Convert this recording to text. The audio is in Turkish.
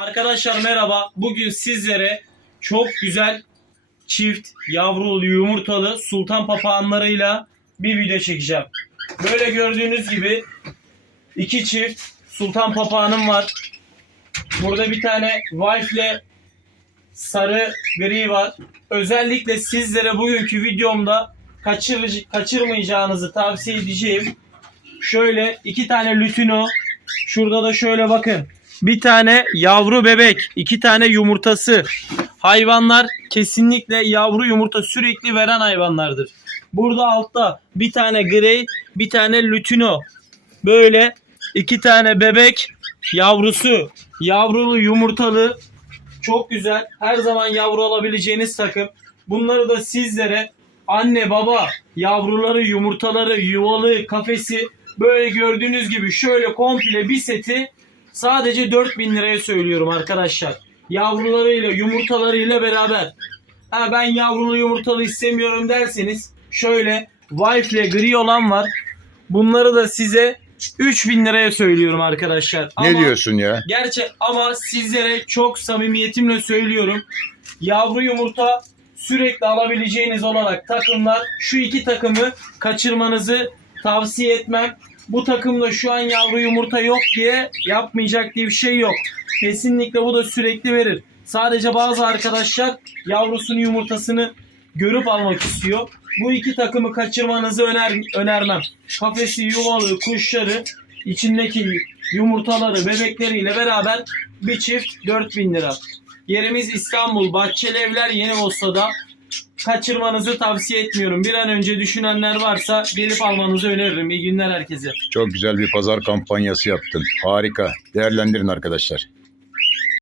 Arkadaşlar merhaba. Bugün sizlere çok güzel çift yavrulu yumurtalı sultan papağanlarıyla bir video çekeceğim. Böyle gördüğünüz gibi iki çift sultan papağanım var. Burada bir tane wife'le sarı gri var. Özellikle sizlere bugünkü videomda kaçır, kaçırmayacağınızı tavsiye edeceğim. Şöyle iki tane lütino. Şurada da şöyle bakın. Bir tane yavru bebek. iki tane yumurtası. Hayvanlar kesinlikle yavru yumurta sürekli veren hayvanlardır. Burada altta bir tane grey, bir tane lütino. Böyle iki tane bebek yavrusu. Yavrulu yumurtalı. Çok güzel. Her zaman yavru alabileceğiniz takım. Bunları da sizlere anne baba yavruları, yumurtaları, yuvalı, kafesi böyle gördüğünüz gibi şöyle komple bir seti sadece 4000 liraya söylüyorum arkadaşlar. Yavrularıyla, yumurtalarıyla beraber. Ha ben yavrulu yumurtalı istemiyorum derseniz şöyle wife ile gri olan var. Bunları da size 3000 liraya söylüyorum arkadaşlar. Ne Ama- diyorsun ya? Gerçi ama sizlere çok samimiyetimle söylüyorum. Yavru yumurta sürekli alabileceğiniz olarak takımlar şu iki takımı kaçırmanızı tavsiye etmem. Bu takımda şu an yavru yumurta yok diye yapmayacak diye bir şey yok. Kesinlikle bu da sürekli verir. Sadece bazı arkadaşlar yavrusunu yumurtasını görüp almak istiyor. Bu iki takımı kaçırmanızı öner önermem. Kafesi, yuvalı, kuşları, içindeki yumurtaları, bebekleriyle beraber bir çift 4000 lira. Yerimiz İstanbul, Bahçeli Evler Yeni Bosna'da. Kaçırmanızı tavsiye etmiyorum. Bir an önce düşünenler varsa gelip almanızı öneririm. İyi günler herkese. Çok güzel bir pazar kampanyası yaptın. Harika. Değerlendirin arkadaşlar.